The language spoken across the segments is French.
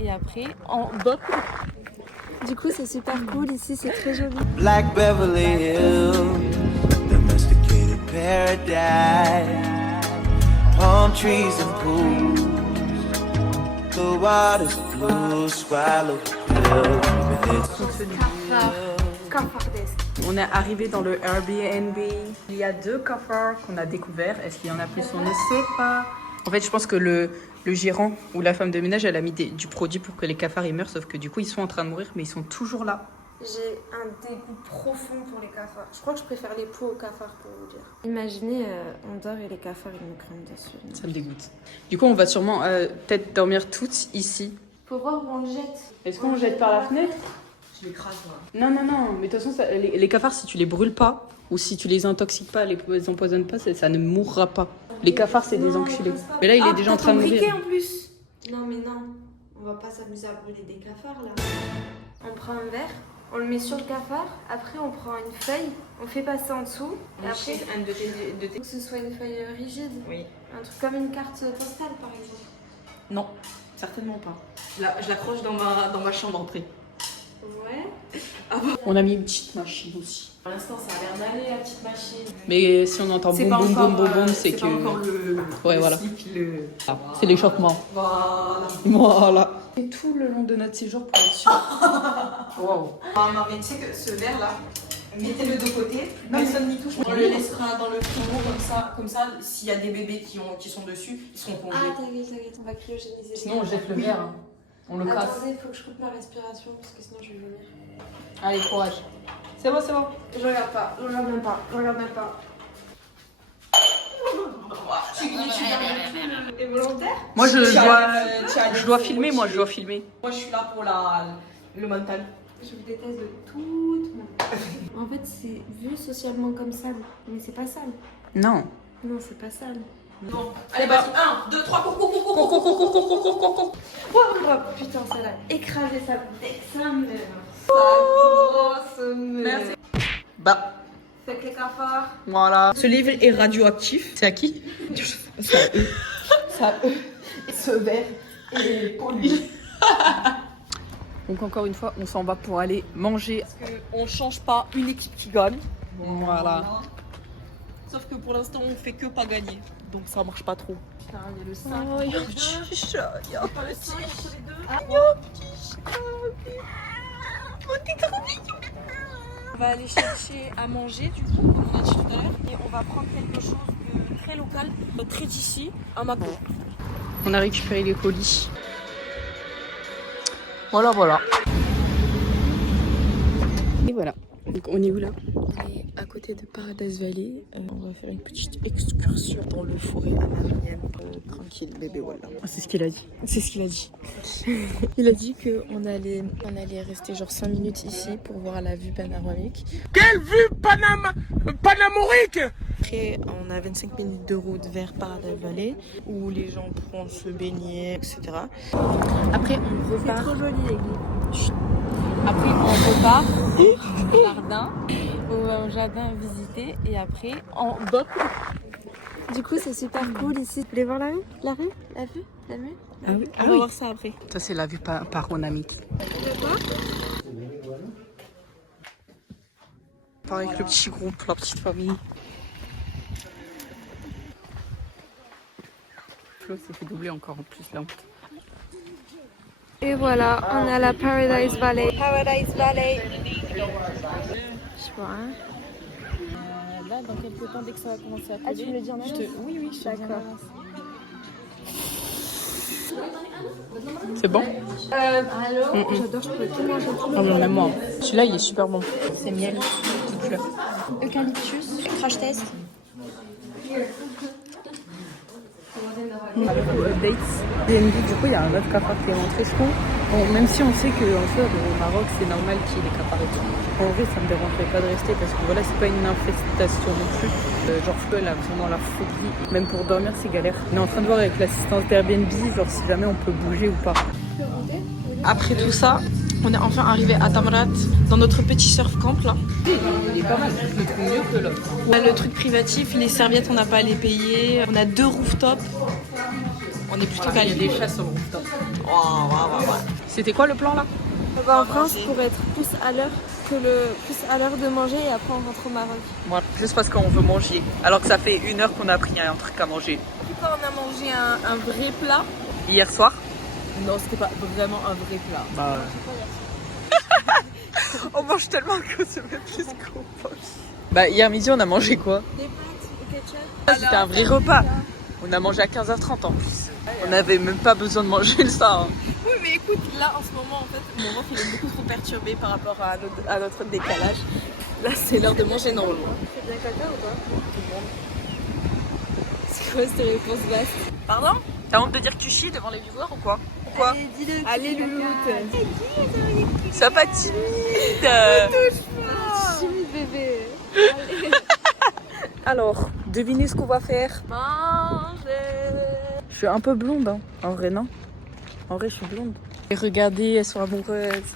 Et après, en bas. Du coup, c'est super cool. Ici, c'est très joli. Black Beverly Hills, domesticated paradise, palm trees and pools, the water's blue, swallow On est arrivé dans le Airbnb. Il y a 2 coffres qu'on a découverts. Est-ce qu'il y en a plus? On ne sait pas. En fait, je pense que le gérant ou la femme de ménage, elle a mis du produit pour que les cafards ils meurent, sauf que du coup, ils sont en train de mourir, mais ils sont toujours là. J'ai un dégoût profond pour les cafards. Je crois que je préfère les poux aux cafards, pour vous dire. Imaginez, on dort et les cafards, ils nous crament dessus. Ça me dégoûte. Du coup, on va sûrement peut-être dormir toutes ici. Faut voir où on le jette. Est-ce qu'on le jette par la fenêtre? Je l'écrase, moi. Non, mais de toute façon, les cafards, si tu les brûles pas, ou si tu les intoxiques pas, les empoisonnes pas, ça ne mourra pas. Les cafards, c'est des enculés. Mais là, il est déjà en train de mourir. En plus. Non, mais non. On va pas s'amuser à brûler des cafards, là. On prend un verre, on le met sur le cafard. Après, on prend une feuille, on fait passer en dessous. Et après, faut que ce soit une feuille rigide. Oui. Un truc comme une carte postale, par exemple. Non, certainement pas. Je l'accroche dans ma chambre après. Ouais. On a mis une petite machine aussi. Pour l'instant, ça a l'air d'aller, la petite machine. Mais si on entend boum boum boum boum boum, c'est que... pas encore le voilà. slip, C'est l'échauffement. Voilà. Et tout le long de notre séjour pour être sûr. Waouh. Maman, mais tu sais que ce verre là, mettez-le de côté, personne n'y touche. On le laissera dans le frigo comme ça, s'il y a des bébés qui sont dessus, ils seront congelés. Ah, t'inquiète, on va cryogéniser. Sinon, on jette le verre. Hein. On le casse. Attendez, il faut que je coupe ma respiration parce que sinon je vais vomir. Allez, courage. C'est bon, c'est bon. Je regarde pas, je regarde même pas, je regarde même pas. Tu es volontaire? Moi, je dois filmer, moi, je dois filmer. Moi, je suis là pour le mental. Je vous déteste de toute mon... En fait, c'est vu socialement comme sale, mais c'est pas sale. Non. Non, c'est pas sale. Bon, allez, vas-y, 1, 2, 3, cours. Oh putain, celle-là, écraser sa tête, sa mère. Sa grosse mère. Merci. Bah, Fait que les cafards. voilà. Ce livre est radioactif. C'est à qui? Ça, ce verre est pollué. Donc encore une fois, on s'en va pour aller manger. Parce qu'on change pas une équipe qui gagne. Voilà. Sauf que pour l'instant, on fait que pas gagner. Donc ça marche pas trop. Putain, il y a le 5. Oh, il y a un petit chat, il y a un Pas le 5 entre les deux. On va aller chercher à manger, du coup, comme on a dit tout à l'heure. Et on va prendre quelque chose de très local, très d'ici, un McDo. On a récupéré les colis. Voilà. Et voilà. Donc on est où là? On est à côté de Paradise Valley. On va faire une petite excursion dans le forêt amazonienne. Tranquille, bébé, voilà. C'est ce qu'il a dit. Il a dit qu'on allait rester genre 5 minutes ici pour voir la vue panoramique. Quelle vue panamorique! Après, on a 25 minutes de route vers Paradise Valley où les gens pourront se baigner, etc. Après, on repart. C'est trop joli, l'église. Après, on repart Au jardin, au jardin visiter. Et après, en bas. Du coup, c'est super cool ici. Vous voulez voir la rue? La vue? Ah oui, On va voir ça après. Ça, c'est la vue panoramique. Pareil avec le petit groupe, la petite famille. Flo s'est fait doubler encore en plus là. Et voilà, on est à la Paradise Valley. Paradise Valley. Je sais pas, hein. Là, dans quelques temps, dès que ça va commencer à couler, Ah, tu me le dis en avance? Oui, je te dis en D'accord. avance. C'est bon? J'adore, je pourrais tout manger tout Ah, même moi. Celui-là, il est super bon. C'est miel. Petite fleur. Eucalyptus, crash test. Updates. BNB, du coup, il y a un autre cafard qui est rentré, je trouve. Bon, même si on sait qu'en fait, au Maroc, c'est normal qu'il y ait des cafards et tout. En vrai, ça me dérangerait pas de rester parce que voilà, c'est pas une infestation non plus. Genre, Flo, elle a vraiment la phobie. Même pour dormir, c'est galère. On est en train de voir avec l'assistance d'Airbnb, genre si jamais on peut bouger ou pas. Après tout ça, on est enfin arrivé à Tamrat, dans notre petit surf camp là. Il est pas mal, je le trouve mieux que l'autre. On a le truc privatif, les serviettes on n'a pas à les payer. On a 2 rooftops. On est plutôt calé. Il y a des chats sur le rooftop. C'était quoi le plan là? En France, pour être plus à l'heure de manger et après on rentre au Maroc. Voilà, juste parce qu'on veut manger. Alors que ça fait 1 heure qu'on a pris un truc à manger. Quand on a mangé un vrai plat. Hier soir? Non, c'était pas vraiment un vrai plat. Bah. On mange tellement qu'on se met plus qu'on mange. Bah, hier midi, on a mangé quoi? Des pâtes au ketchup. C'était un vrai repas. On a mangé à 15h30 en plus. On n'avait même pas besoin de manger ça. Hein. Oui, mais écoute, là en ce moment, en fait, mon ventre il est beaucoup trop perturbé par rapport à notre décalage. Là, c'est l'heure de manger normalement. C'est bien caca ou pas? C'est quoi cette réponse basse? Pardon? T'as honte de dire que tu chies devant les viewers ou quoi? Pourquoi? Allez, dis-le. Allez, louloute. Sois pas timide. Timide bébé. Alors, devinez ce qu'on va faire. Manger. Je suis un peu blonde, hein. En vrai, non? En vrai, je suis blonde. Et regardez, elles sont amoureuses.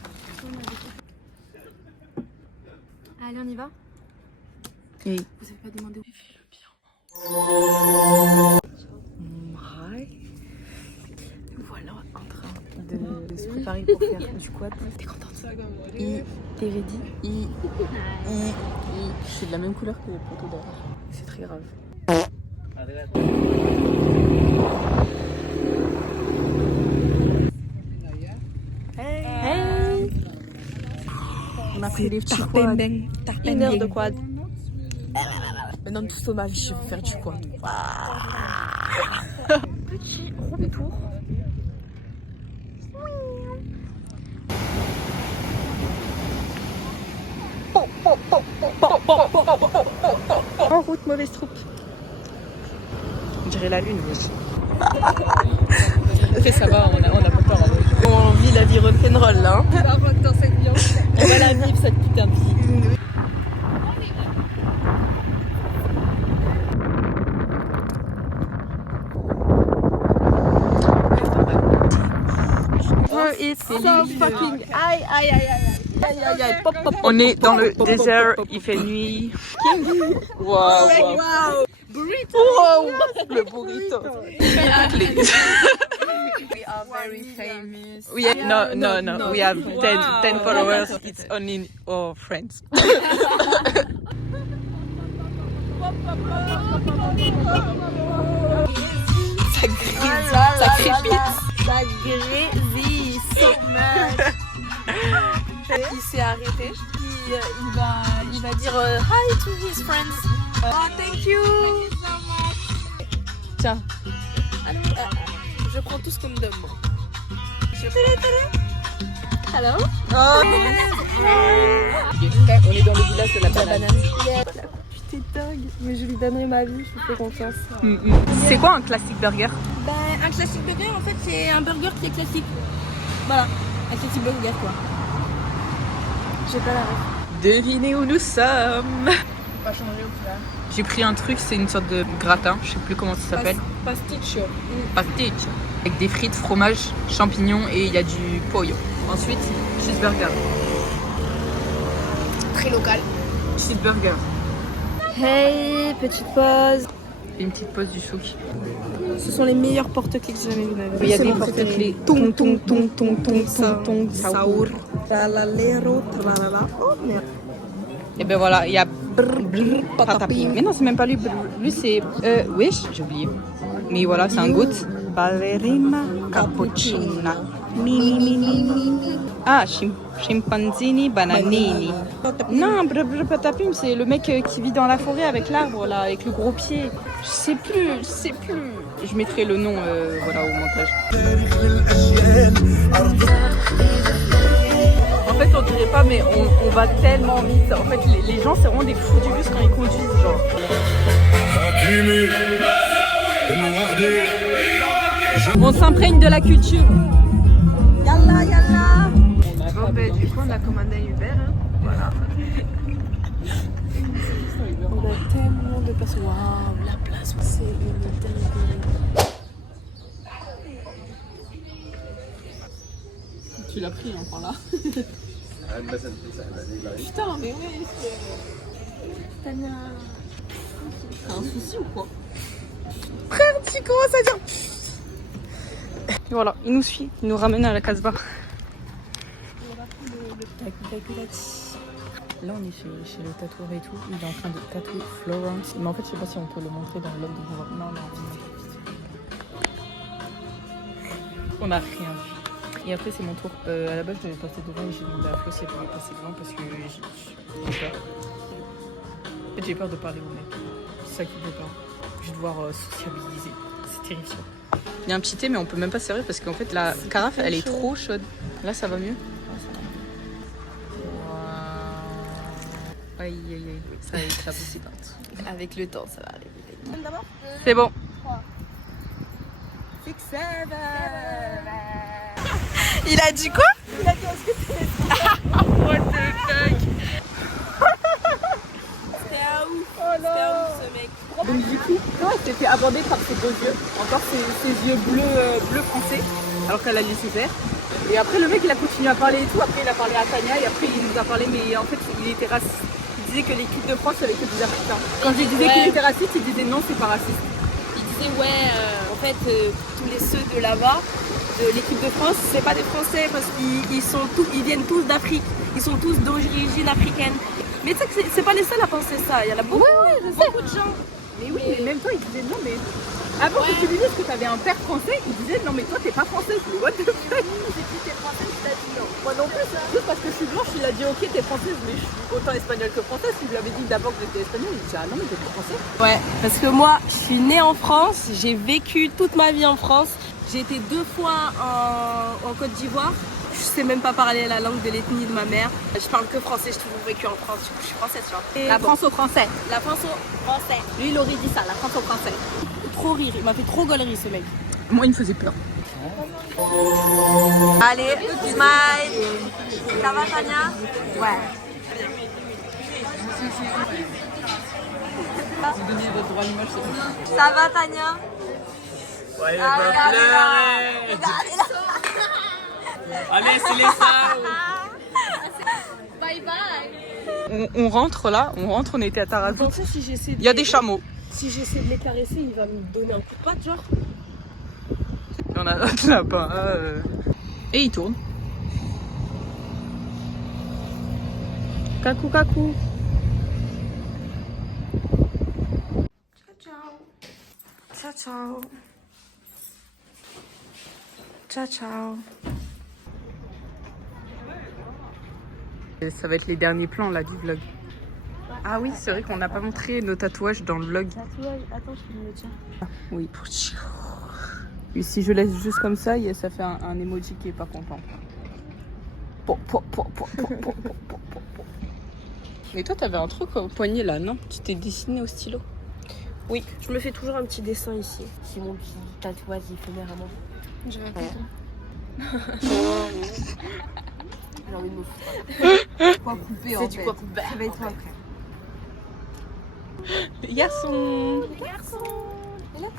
Allez, on y va? Et... Vous avez pas demandé où Voilà, en train de se préparer pour faire du quad. T'es contente? T'es ready? C'est de la même couleur que le poteau derrière. C'est très grave. Hey. On a fait les petits quads. 1 heure de quad. Maintenant, toute ma vie, je veux faire du quad. Petit room tour. En route, mauvaise troupe. On dirait la lune, oui. Après, ça va, on a pas peur. On vit la vie rock'n'roll là. Hein. Dans cette vie, on va la vivre cette putain de vie. It's so fucking. Aïe, aïe, aïe, aïe. Pop, pop, On est dans le désert, il fait nuit. Waouh! Burrito. Wow, le burrito. We are very famous. We have, no. We have 10 followers. It's only our friends. Ça grésille, ça crépite. Ça grésille so much. Il s'est arrêté. Il va dire hi to his friends. Oh, thank you. Tiens. Je prends tout ce qu'on me donne. Moi. Hello? On est dans le village de la banane. T'es dingue, mais je lui donnerai ma vie, je lui fais confiance. C'est quoi un classique burger? Ben, un classique burger, en fait, c'est un burger qui est classique. Voilà, un classique burger, quoi. J'ai pas la ref. Devinez où nous sommes. Pas changer au final. J'ai pris un truc, c'est une sorte de gratin, je sais plus comment ça s'appelle. Pasticcio. Pasticcio. Avec des frites, fromage, champignons et il y a du pollo. Ensuite, cheeseburger. Très local. Cheeseburger. Hey, petite pause. Et une petite pause du souk. Ce sont les meilleurs porte-clés que j'ai jamais vu de ma vie. Il y a des porte-clés. Tong tong tong tong tong tong tong Saour. Tralalero, tralala. Oh merde. Et ben voilà, il y a Patapi. Mais non, c'est même pas lui. Lui, c'est. Wesh, j'ai oublié. Mais voilà, c'est un goût. Ballerina cappuccina. Ah, chimpanzini bananini. Non, Patapim, c'est le mec qui vit dans la forêt avec l'arbre, là, avec le gros pied. Je sais plus. Je mettrai le nom voilà, au montage. En fait, on dirait pas, mais on va tellement vite. En fait, les gens, c'est vraiment des fous du bus quand ils conduisent, genre. On s'imprègne de la culture. Yalla, yalla. Bon, ben, du coup, on a commandé un Uber. Hein. Voilà. On a tellement de personnes. Waouh, la place, c'est une dinguerie. Tu l'as pris, hein, par là. Putain, mais ouais, t'as un souci ou quoi? Frère, tu commences à dire. voilà, il nous suit, il nous ramène à la Casbah. Là on est chez le tatoueur et tout, il est en train de tatouer Florence. Mais en fait je sais pas si on peut le montrer dans le vlog de pouvoir. Non. On a rien vu. Et après c'est mon tour. À la base je devais passer devant et j'ai demandé à Flo si elle pouvait passer devant parce que j'ai peur. En fait j'ai peur de parler au mec. C'est ça qui me fait peur. Je vais devoir sociabiliser. C'est terrifiant. Il y a un petit thé mais on peut même pas servir parce qu'en fait la carafe elle est trop chaude. Là ça va mieux. Aïe aïe aïe, ça va éclabousser partout. Avec le temps, ça va arriver. C'est bon. 6, 7. Il a dit quoi? Il a dit est-ce que c'est What the fuck? C'était un ouf. C'était un ouf ce mec. Donc du coup, quand elle s'est fait aborder par ses beaux yeux, encore ses yeux bleu foncé, alors qu'elle a laissé faire. Et après le mec il a continué à parler et tout, après il a parlé à Tania et après il nous a parlé mais en fait il était raciste. Il disait que l'équipe de France avait que des Africains. Quand je disais qu'il était raciste, il disait non c'est pas raciste. Il disait en fait tous les ceux de là-bas, de l'équipe de France, c'est pas des Français parce qu'ils viennent tous d'Afrique. Ils sont tous d'origine africaine. Mais tu sais que c'est pas les seuls à penser ça, il y en a beaucoup, beaucoup de gens. Mais oui, mais même toi il disait non mais... Avant que tu lui dises que tu avais un père français, il disait non mais toi t'es pas française. Mais what the fuck? J'ai dit t'es française, il t'a dit non. Moi non plus, juste parce que je suis blanche, il a dit ok t'es française mais je suis autant espagnole que française. Si je lui avais dit d'abord que j'étais espagnole, il dit ah non mais t'es pas français. Ouais, parce que moi je suis née en France, j'ai vécu toute ma vie en France. J'ai été 2 fois en Côte d'Ivoire. Je sais même pas parler la langue de l'ethnie de ma mère. Je parle que français, j'ai toujours vécu en France, du coup je suis française, tu vois. Et la France aux Français. La France au français. Lui il aurait dit ça, la France aux Français. Trop rire, il m'a fait trop gaulerie ce mec. Moi il me faisait peur. Allez, smile. Ça va Tania? Ouais. Vous donnez votre droit à l'image, c'est bon. Ça va Tania? Ouais, allez, c'est les salles. Bye bye. On rentre là, on était à Tarazout. Si j'essaie Il y a des chameaux. Si j'essaie de les caresser, il va me donner un coup de patte, genre. Il y en a un là-bas. Et il tourne. Kakou kakou. Ciao ciao. Ciao ciao. Ça va être les derniers plans là du vlog. Ah oui, c'est vrai qu'on n'a pas montré nos tatouages dans le vlog. Tatouage, attends, je peux me le dire. Oui. Et si je laisse juste comme ça, ça fait un emoji qui est pas content. Mais toi, t'avais un truc au poignet là, non? Tu t'es dessiné au stylo? Oui, je me fais toujours un petit dessin ici. C'est mon petit tatouage éphémère à moi. Je vais pas. J'ai envie de me foutre. Quoi couper en fait. C'est du quoi couper. Réveille-toi après. Garçon.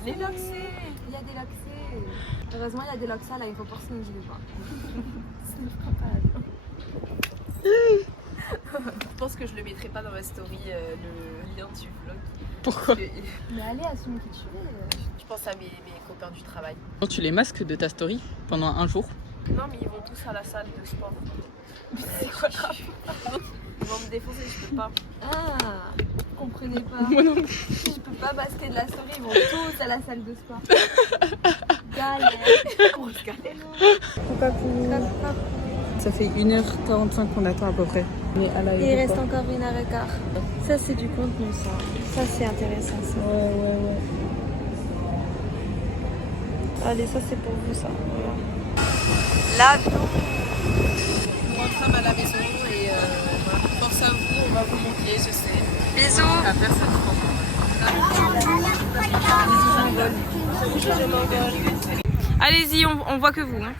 Les loxés. Il y a des loxés. Heureusement, il y a des loxas là, il faut forcer une vidéo pas. Ça ne fera pas la vie. Je pense que je le mettrai pas dans ma story, le lien du vlog. Pourquoi? Mais allez, assume qui tu es. Je pense à mes copains du travail. Tu les masques de ta story pendant un jour? Non, mais ils vont tous à la salle de sport. C'est quoi grave? Ils vont me défoncer, je peux pas. Ah, vous comprenez pas. Moi non plus. Je peux pas masquer de la story, ils vont tous à la salle de sport. Galère. Grosse galère. Ça fait 1h45 qu'on attend à peu près. Mais à la Il reste encore 1h15. Ça, c'est du contenu, ça. Ça, c'est intéressant, ça. Ouais. Allez, ça, c'est pour vous, ça. L'avion. Nous rentrons à la maison et voilà. Force à vous, on va vous montrer, je sais. Bisous. À personne, je pense. Allez-y, on voit que vous. Hein.